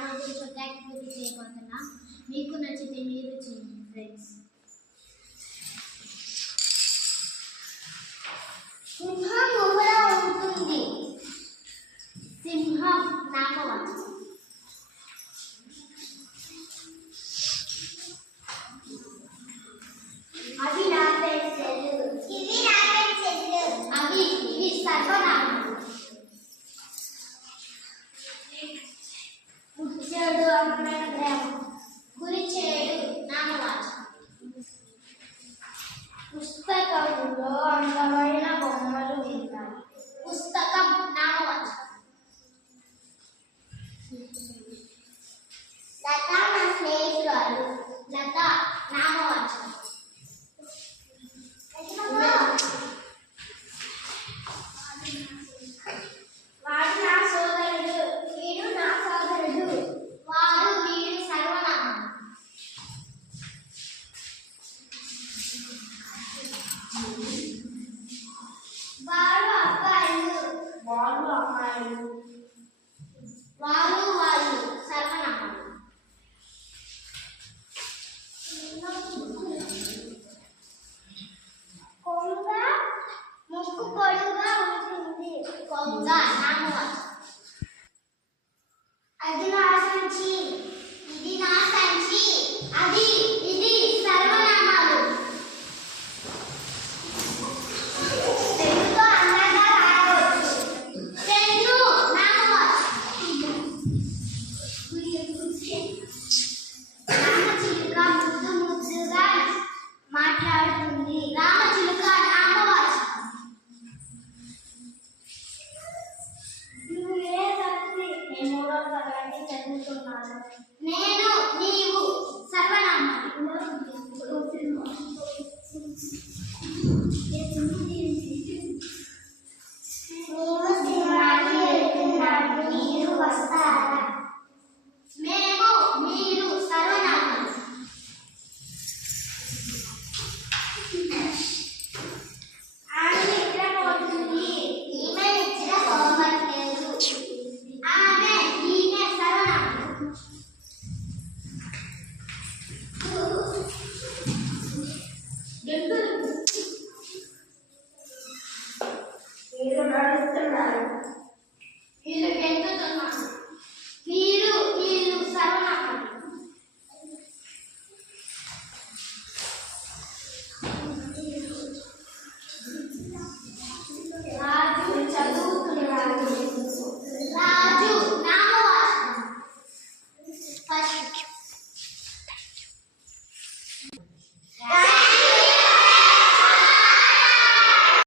ఆరోగ్య సొసైటీ చేయబోతున్నా మీకు నచ్చితే మీరు చేయండి ఫ్రెండ్స్ కుంభ do our grand house. 我们在他们。అది నా సంచి. ఇది నా సంచి. అది ఇది సర్వనా Name